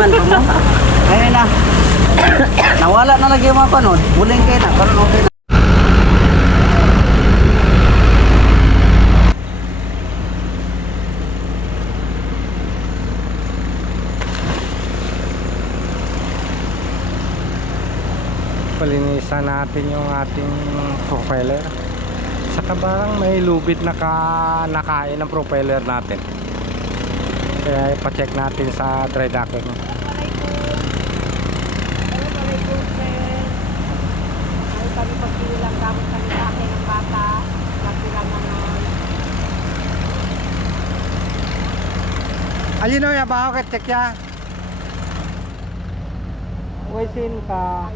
Magsiman ko mo. Ngayon na. Nawala na lagi yung mga panod. Muling kayo na. Karoon okay na. palinisan natin yung ating propeller saka parang may lubid na ka, nakain ng propeller natin kaya ipacheck natin sa dry docking kami pagkilang gamit kami sa akin ng bata. Nagkilang na nun. alin o yabaw ka check ya Waisin ka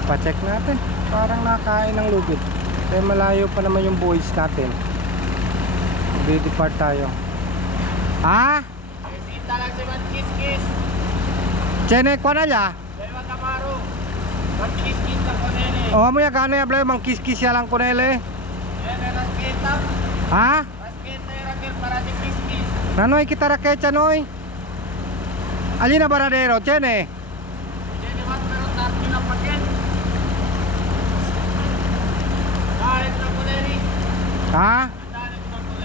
ipacheck natin parang nakain ng lubid kaya malayo pa naman yung boys natin Magdi-depart tayo ha? Kita lang si Man Kiss Kiss. Chenek pa na ya? Dalawa Camaro. Man Kiss Kiss na ko nene. O mo ya gano ya blay mang kiss-kiss ya lang kunele. Na kita. Ha? Rasketa yung rakil para di Kiss Kiss. Nanoy kita rakecha noy. Alina baradero chene. Ha?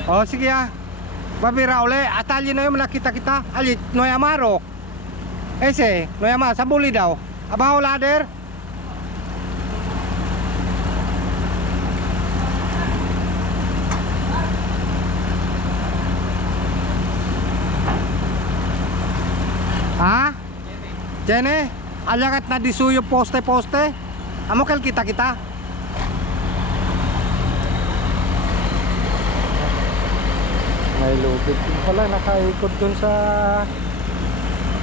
Oh, sige ah. Babira ole Atali na yung mga kita. Alit, noya marok. Ese, noya ma, sabuli daw. Abaho ladder. Ha? Jene, alagat na disuyo poste-poste. Amo kal kita-kita. May lubid din pala nakaikot dun sa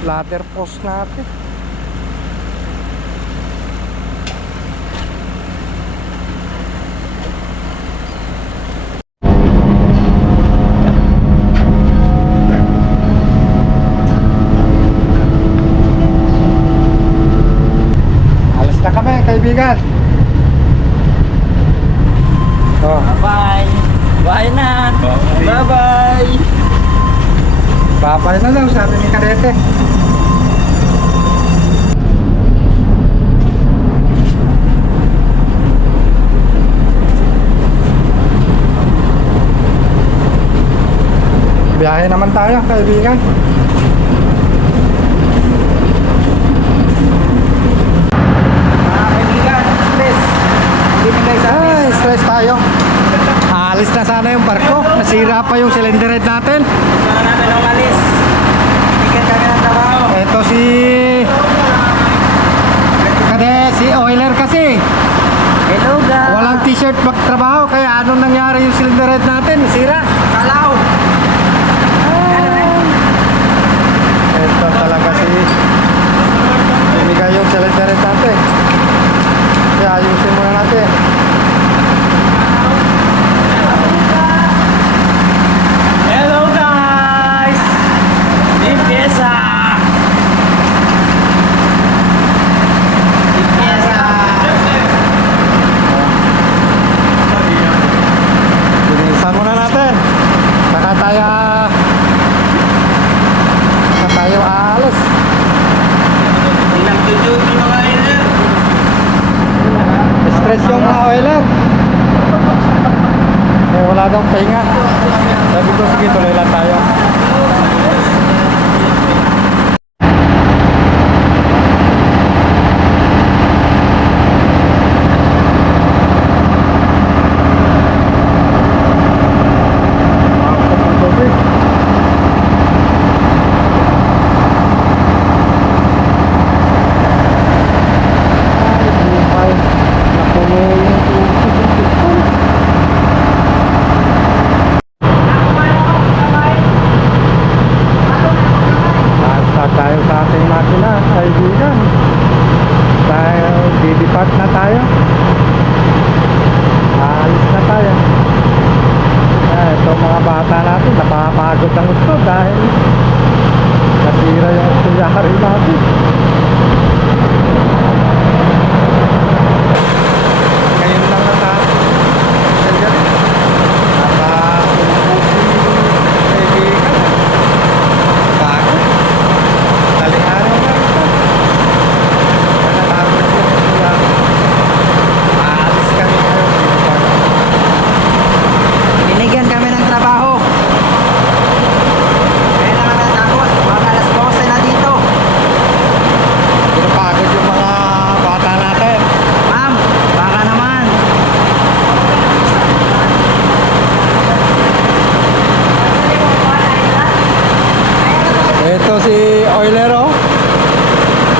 ladder post natin. Alas na kami, kaibigan. Babay na daw sabi ni Kadete. Biyahe naman tayo, kaibigan. Mga kaibigan. Stress. Hindi mo guys sa Ay, stress tayo. Alis na sana yung barko. Nasira pa yung cylinder head natin. Para namin umalis. Tingin kami ng trabaho. Ito si... Kade, si Oiler kasi. Hello guys. Walang t-shirt magtrabaho. Kaya anong nangyari yung cylinder head natin? Nasira.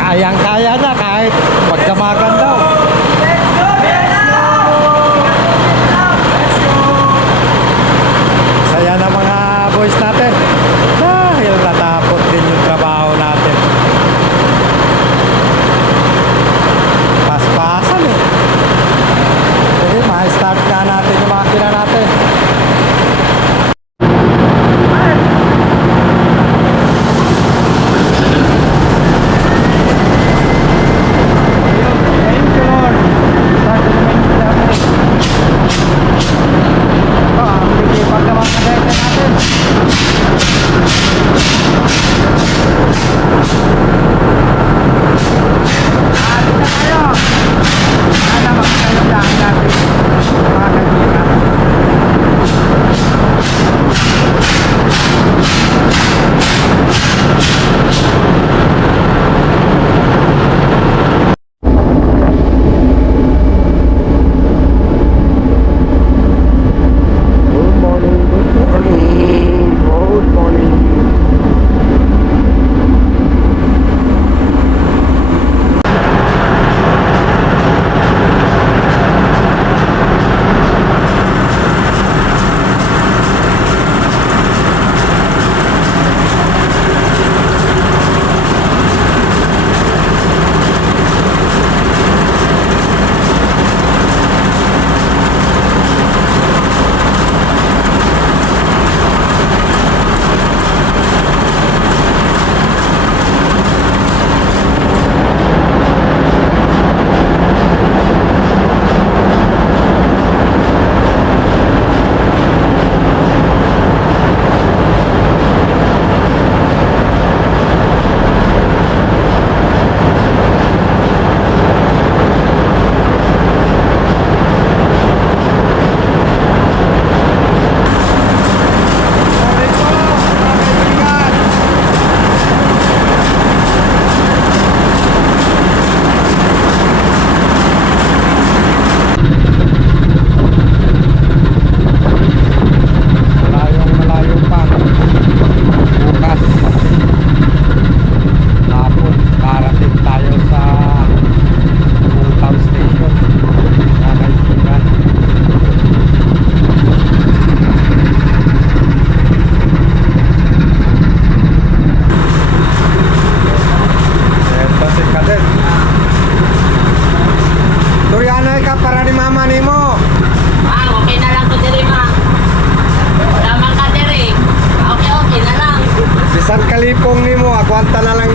kayang-kaya na kahit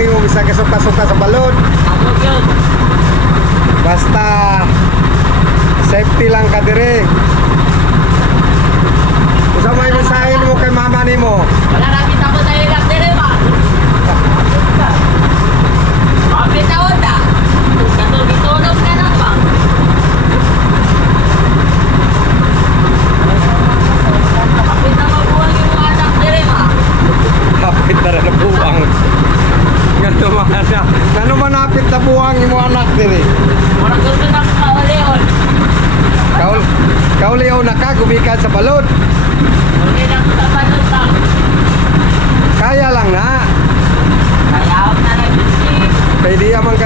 diri og isa ka suka-suka sa balon. Basta safety lang ka diri. Usa may mensahe mo kay mama nimo? Wala ra kita mo tayo lang diri ba. Mabitaw ta.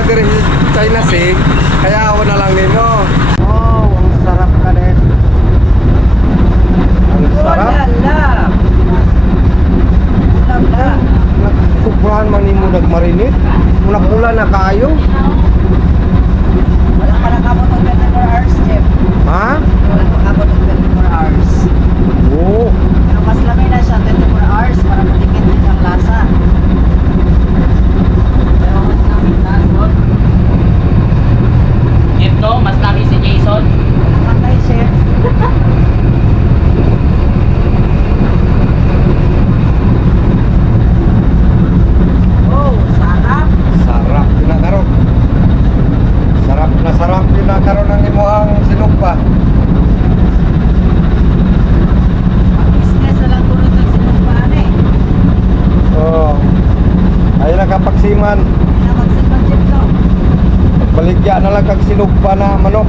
diri China Sea kaya ako na lang nino oh. Ang sarap ka din ang sarap. nagkubrahan man nimo nagmarinit. Muna pula na kayo. Wala ka na kapatong 24 hours Jeff ha? diya na lang kag sinugpa na manok.